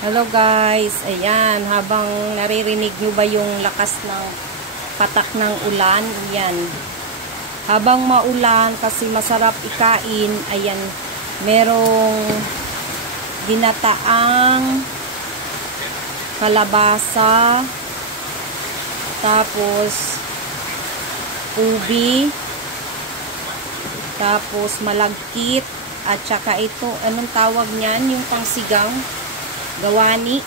Hello guys, ayan, habang naririnig nyo ba yung lakas ng patak ng ulan, ayan, habang maulan kasi masarap ikain, ayan, merong ginataang kalabasa, tapos ubi, tapos malagkit, at saka ito, anong tawag niyan, yung pangsigang, gawani.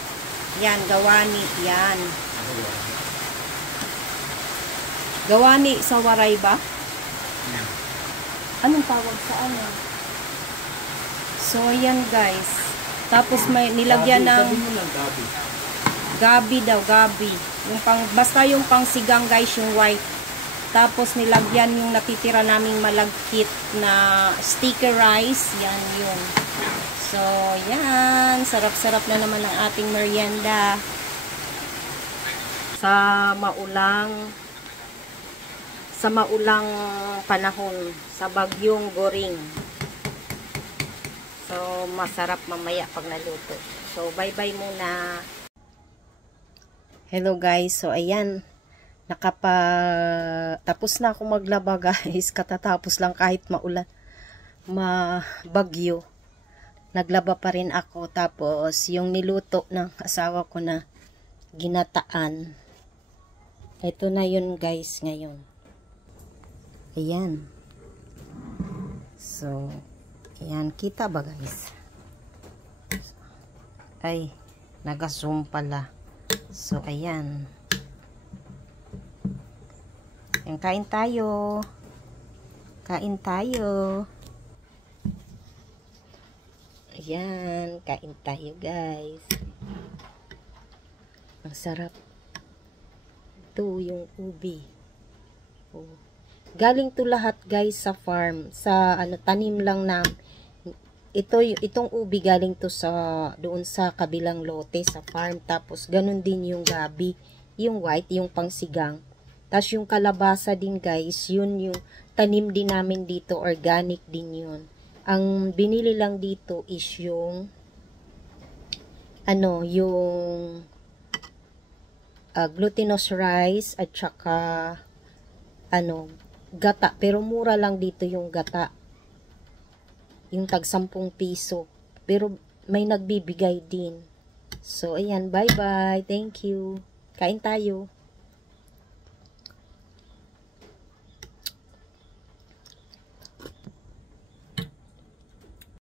Yan, gawani. Yan. Gawani sa waray ba? Anong tawag sa ano? So, ayan guys. Tapos may nilagyan ng gabi daw, gabi. Yung basta yung pangsigang guys, yung white. Tapos nilagyan yung natitira naming malagkit na sticky rice. Yan yun. So, yan. Sarap-sarap na naman ang ating merienda. Sa maulang panahon. Sa bagyong Goring. So, masarap mamaya pag naluto. So, bye-bye muna. Hello guys. So, ayan. Tapos na ako maglaba guys. Katatapos lang kahit maulan. Bagyo. Naglaba pa rin ako. Tapos, yung niluto ng asawa ko na ginataan. Ito na yun guys ngayon. Ayan. So, ayan. Kita ba guys? Ay, nag-zoom pala. So, ayan. Ayan, kain tayo. Kain tayo. Ayan, kain tayo guys. Ang sarap. Ito yung ubi. Oh. Galing to lahat guys sa farm. Sa tanim lang na. Itong ubi galing to doon sa kabilang lote sa farm. Tapos ganun din yung gabi. Yung white, yung pangsigang. Tapos yung kalabasa din guys. Yun yung tanim din namin dito. Organic din yun. Ang binili lang dito is yung glutinous rice at saka gata. Pero mura lang dito yung gata. Yung tag 10 piso. Pero may nagbibigay din. So, ayan. Bye-bye. Thank you. Kain tayo.